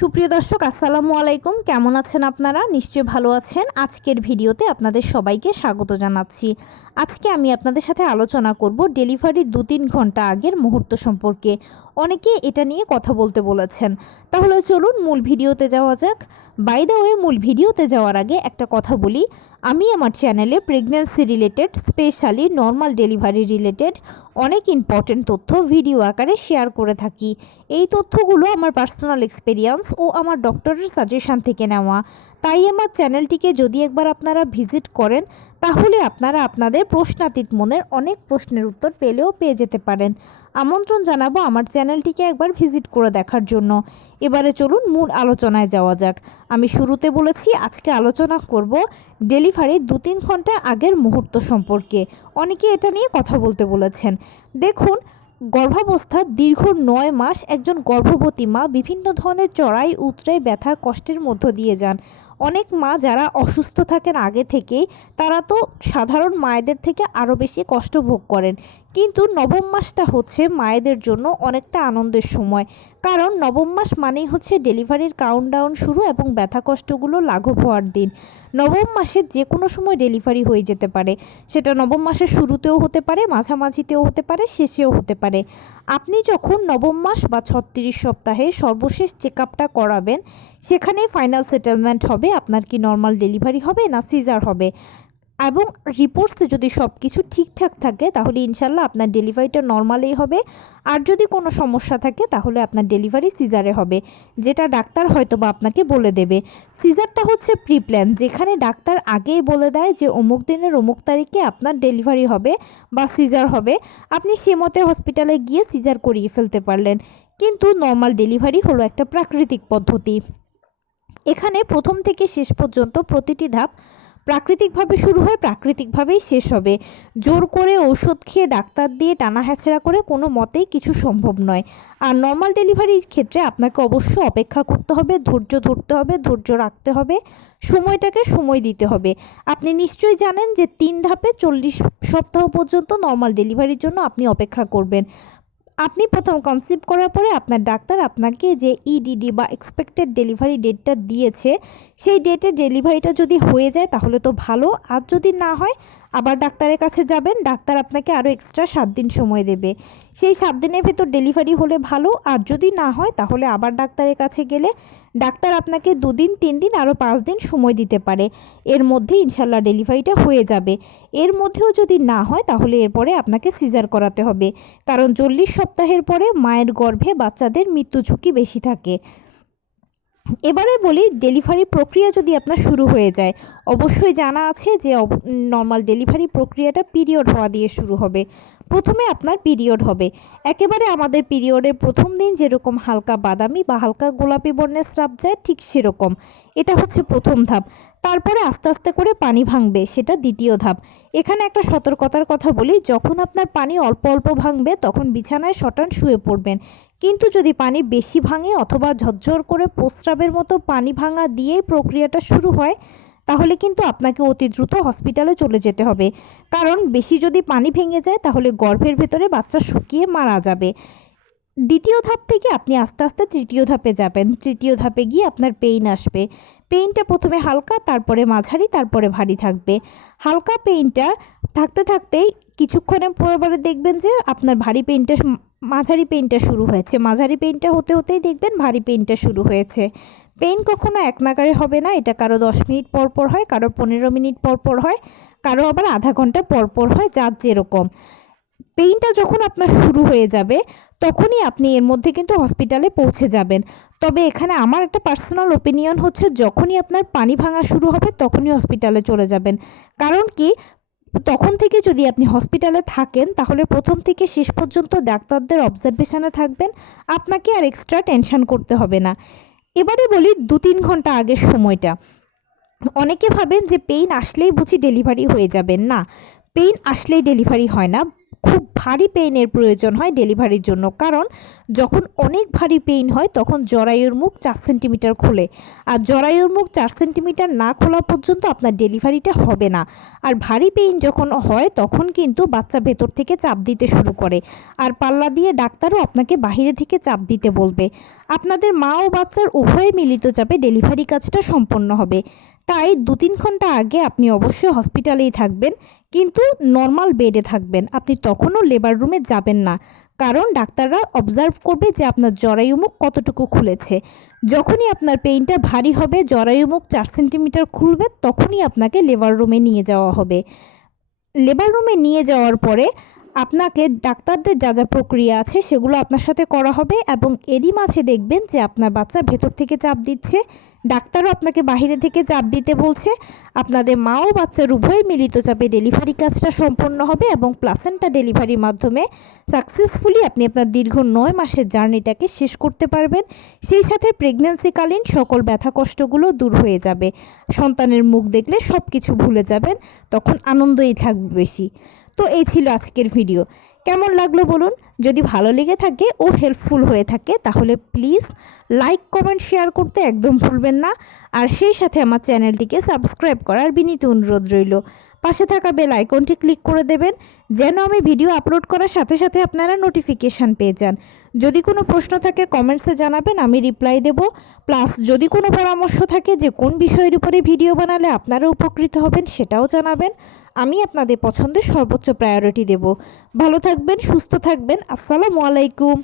সুপ্রিয় দর্শক আসসালামু আলাইকুম, কেমন আছেন আপনারা? নিশ্চয়ই ভালো আছেন। আজকের ভিডিওতে আপনাদের সবাইকে স্বাগত জানাচ্ছি। আজকে আমি আপনাদের সাথে আলোচনা করব ডেলিভারির 2-3 ঘন্টা আগের মুহূর্ত সম্পর্কে। অনেকে এটা নিয়ে কথা বলতে বলেছেন, তাহলে চলুন মূল ভিডিওতে যাওয়া যাক। বাই দ্য ওয়ে, মূল ভিডিওতে যাওয়ার আগে একটা কথা বলি, আমি আমার চ্যানেলে pregnancy related, specially normal delivery related অনেক ইম্পর্টেন্ট তথ্য ভিডিও আকারে শেয়ার করে থাকি। এই তথ্যগুলো আমার পার্সোনাল এক্সপেরিয়েন্স ও আমার ডক্টরের সাজেশন থেকে নেওয়া। তাই আমার চ্যানেলটিকে যদি একবার আপনারা ভিজিট করেন, তাহলে আপনারা আপনাদের প্রশ্নাতীত মনের অনেক প্রশ্নের উত্তর পেয়ে যেতে পারেন। আমন্ত্রণ জানাবো আমার চ্যানেলটিকে একবার ভিজিট করে দেখার জন্য। এবারে চলুন মূল আলোচনায় যাওয়া যাক। আমি শুরুতে বলেছি আজকে আলোচনা করব ডেলিভারির 2-3 ঘন্টা আগের মুহূর্ত সম্পর্কে। অনেকে এটা নিয়ে কথা বলতে বলেছেন। দেখুন, গর্ভাবস্থার দীর্ঘ 9 মাস একজন গর্ভবতী মা বিভিন্ন ধরনের চড়াই উতরাই ব্যথা কষ্টের মধ্য দিয়ে যান। অনেক মা যারা অসুস্থ থাকেন আগে থেকেই, তারা তো সাধারণ মায়েদের থেকে আরও বেশি কষ্ট ভোগ করেন। কিন্তু নবম মাসটা হচ্ছে মায়েদের জন্য অনেকটা আনন্দের সময়, কারণ নবম মাস মানেই হচ্ছে ডেলিভারির কাউন্টডাউন শুরু এবং ব্যথা কষ্টগুলো লাঘব হওয়ার দিন। নবম মাসে যে কোনো সময় ডেলিভারি হয়ে যেতে পারে, সেটা নবম মাসের শুরুতেও হতে পারে, মাঝামাঝিতেও হতে পারে, শেষেও হতে পারে। আপনি যখন নবম মাস বা 36 সপ্তাহে সর্বশেষ চেক আপটা করাবেন, সেখানে ফাইনাল সেটেলমেন্ট হবে আপনার কি নর্মাল ডেলিভারি হবে না সিজার হবে। এবং রিপোর্টসে যদি সব কিছু ঠিকঠাক থাকে, তাহলে ইনশাল্লাহ আপনার ডেলিভারিটা নর্মালেই হবে। আর যদি কোনো সমস্যা থাকে, তাহলে আপনার ডেলিভারি সিজারে হবে, যেটা ডাক্তার হয়তো বা আপনাকে বলে দেবে। সিজারটা হচ্ছে প্রি প্ল্যান, যেখানে ডাক্তার আগেই বলে দেয় যে অমুক দিনের অমুক তারিখে আপনার ডেলিভারি হবে বা সিজার হবে। আপনি সে মতে হসপিটালে গিয়ে সিজার করিয়ে ফেলতে পারলেন। কিন্তু নর্মাল ডেলিভারি হলো একটা প্রাকৃতিক পদ্ধতি। এখানে প্রথম থেকে শেষ পর্যন্ত প্রতিটি ধাপ প্রাকৃতিকভাবে শুরু হয়, প্রাকৃতিকভাবেই শেষ হবে। জোর করে ঔষধ খেয়ে ডাক্তার দিয়ে টানা হ্যাচড়া করে কোনো মতেই কিছু সম্ভব নয়। আর নর্মাল ডেলিভারির ক্ষেত্রে আপনাকে অবশ্যই অপেক্ষা করতে হবে, ধৈর্য ধরতে হবে, ধৈর্য রাখতে হবে, সময়টাকে সময় দিতে হবে। আপনি নিশ্চয়ই জানেন যে 3 ধাপে 40 সপ্তাহ পর্যন্ত নর্মাল ডেলিভারির জন্য আপনি অপেক্ষা করবেন। আপনি প্রথম কনসিভ করার পরে আপনার ডাক্তার আপনাকে যে ইডিডি বা এক্সপেক্টেড ডেলিভারি ডেটটা দিয়েছে, সেই ডেটে ডেলিভারিটা যদি হয়ে যায় তাহলে তো ভালো, আর যদি না হয় আবার ডাক্তারের কাছে যাবেন। ডাক্তার আপনাকে আরও এক্সট্রা 7 দিন সময় দেবে। সেই 7 দিনের ভেতর ডেলিভারি হলে ভালো, আর যদি না হয় তাহলে আবার ডাক্তারের কাছে গেলে ডাক্তার আপনাকে 2 দিন 3 দিন আরও 5 দিন সময় দিতে পারে। এর মধ্যে ইনশাল্লাহ ডেলিভারিটা হয়ে যাবে। এর মধ্যেও যদি না হয় তাহলে এরপরে আপনাকে সিজার করাতে হবে, কারণ 40 সপ্তাহের পরে মায়ের গর্ভে বাচ্চাদের মৃত্যু ঝুঁকি বেশি থাকে। এবারে বলি, ডেলিভারি প্রক্রিয়া যদি আপনার শুরু হয়ে যায়, অবশ্যই জানা আছে যে নর্মাল ডেলিভারি প্রক্রিয়াটা পিরিয়ড হওয়া দিয়ে শুরু হবে। প্রথমে আপনার পিরিয়ড হবে, একেবারে আমাদের পিরিয়ডের প্রথম দিন যেরকম হালকা বাদামি বা হালকা গোলাপি বর্ণের স্রাব যায়, ঠিক সেরকম। এটা হচ্ছে প্রথম ধাপ। তারপরে আস্তে আস্তে করে পানি ভাঙবে, সেটা দ্বিতীয় ধাপ। এখানে একটা সতর্কতার কথা বলি, যখন আপনার পানি অল্প অল্প ভাঙবে তখন বিছানায় শটান শুয়ে পড়বেন। কিন্তু যদি পানি বেশি ভাঙে অথবা ঝরঝর করে প্রস্রাবের মতো পানি ভাঙা দিয়েই প্রক্রিয়াটা শুরু হয়, তাহলে কিন্তু আপনাকে অতি দ্রুত হসপিটালে চলে যেতে হবে। কারণ বেশি যদি পানি ভেঙে যায় তাহলে গর্ভের ভেতরে বাচ্চা শুকিয়ে মারা যাবে। দ্বিতীয় ধাপ থেকে আপনি আস্তে আস্তে তৃতীয় ধাপে যাবেন। তৃতীয় ধাপে গিয়ে আপনার পেইন আসবে। পেইনটা প্রথমে হালকা, তারপরে মাঝারি, তারপরে ভারী থাকবে। হালকা পেইনটা থাকতে থাকতেই কিছুক্ষণের পরে দেখবেন যে আপনার মাঝারি পেইনটা শুরু হয়েছে। মাঝারি পেইনটা হতে হতেই দেখবেন ভারী পেইনটা শুরু হয়েছে। পেইন কখনো এক নাগাড়ে হবে না, এটা কারো 10 মিনিট পর পর হয়, কারো 15 মিনিট পর পর হয়, কারো আবার আধা ঘন্টা পর পর হয়, যার যেরকম। পেইনটা যখন আপনার শুরু হয়ে যাবে তখনই আপনি এর মধ্যে কিন্তু হসপিটালে পৌঁছে যাবেন। তবে এখানে আমার একটা পার্সোনাল ওপিনিয়ন হচ্ছে, যখনই আপনার পানি ভাঙা শুরু হবে তখনই হসপিটালে চলে যাবেন। কারণ কি, তখন থেকে যদি আপনি হসপিটালে থাকেন তাহলে প্রথম থেকে শেষ পর্যন্ত ডাক্তারদের অবজারভেশনে থাকবেন, আপনাকে আর এক্সট্রা টেনশন করতে হবে না। এবারে বলি 2-3 ঘন্টা আগের সময়টা। অনেকে ভাবেন যে পেইন আসলেই বুঝি ডেলিভারি হয়ে যাবেন, না, পেইন আসলেই ডেলিভারি হয় না। খুব ভারী পেইনের প্রয়োজন হয় ডেলিভারির জন্য, কারণ যখন অনেক ভারী পেইন হয় তখন জরায়ুর মুখ 4 সেন্টিমিটার খোলে, আর জরায়ুর মুখ 4 সেন্টিমিটার না খোলা পর্যন্ত আপনার ডেলিভারিটা হবে না। আর ভারী পেইন যখন হয় তখন কিন্তু বাচ্চা ভেতর থেকে চাপ দিতে শুরু করে, আর পাল্লা দিয়ে ডাক্তারও আপনাকে বাহিরে থেকে চাপ দিতে বলবে। আপনাদের মা ও বাচ্চার উভয় মিলিত চাপে ডেলিভারি কাজটা সম্পন্ন হবে। তাই 2-3 ঘন্টা আগে আপনি অবশ্যই হসপিটালেই থাকবেন, কিন্তু নর্মাল বেডে থাকবেন। আপনি তখনও লেবার রুমে যাবেন না, কারণ ডাক্তাররা অবজার্ভ করবে যে আপনার জরায়ুমুখ কতটুকু খুলেছে। যখনই আপনার পেইনটা ভারী হবে, জরায়ুমুখ 4 সেন্টিমিটার খুলবে, তখনই আপনাকে লেবার রুমে নিয়ে যাওয়া হবে। লেবার রুমে নিয়ে যাওয়ার পরে আপনাকে ডাক্তারদের যা যা প্রক্রিয়া আছে সেগুলো আপনার সাথে করা হবে, এবং এরই মাঝে দেখবেন যে আপনার বাচ্চা ভেতর থেকে চাপ দিচ্ছে, ডাক্তারও আপনাকে বাইরে থেকে চাপ দিতে বলছে। আপনাদের মা ও বাচ্চার উভয় মিলিত চাপে ডেলিভারি কাজটা সম্পন্ন হবে, এবং প্লাসেন্টা ডেলিভারির মাধ্যমে সাকসেসফুলি আপনি আপনার দীর্ঘ 9 মাসের জার্নিটাকে শেষ করতে পারবেন। সেই সাথে প্রেগন্যান্সিকালীন সকল ব্যথা কষ্টগুলো দূর হয়ে যাবে। সন্তানের মুখ দেখলে সব কিছু ভুলে যাবেন, তখন আনন্দই থাকবে বেশি। তো এই ছিল আজকের ভিডিও। কেমন লাগলো বলুন? যদি ভালো লেগে থাকে ও হেল্পফুল হয়ে থাকে তাহলে প্লিজ লাইক, কমেন্ট, শেয়ার করতে একদম ভুলবেন না। আর সেই সাথে আমার চ্যানেলটিকে সাবস্ক্রাইব করার বিনীত অনুরোধ রইল। পাশে থাকা বেল আইকনটি ক্লিক করে দেবেন, যেন আমি ভিডিও আপলোড করার সাথে সাথে আপনারা নোটিফিকেশান পেয়ে যান। যদি কোনো প্রশ্ন থাকে কমেন্টসে জানাবেন, আমি রিপ্লাই দেব। প্লাস যদি কোনো পরামর্শ থাকে যে কোন বিষয়ের উপরে ভিডিও বানালে আপনারা উপকৃত হবেন, সেটাও জানাবেন। আমি আপনাদের পছন্দের সর্বোচ্চ প্রায়োরিটি দেব। ভালো থাকবেন, সুস্থ থাকবেন। আসসালামু আলাইকুম।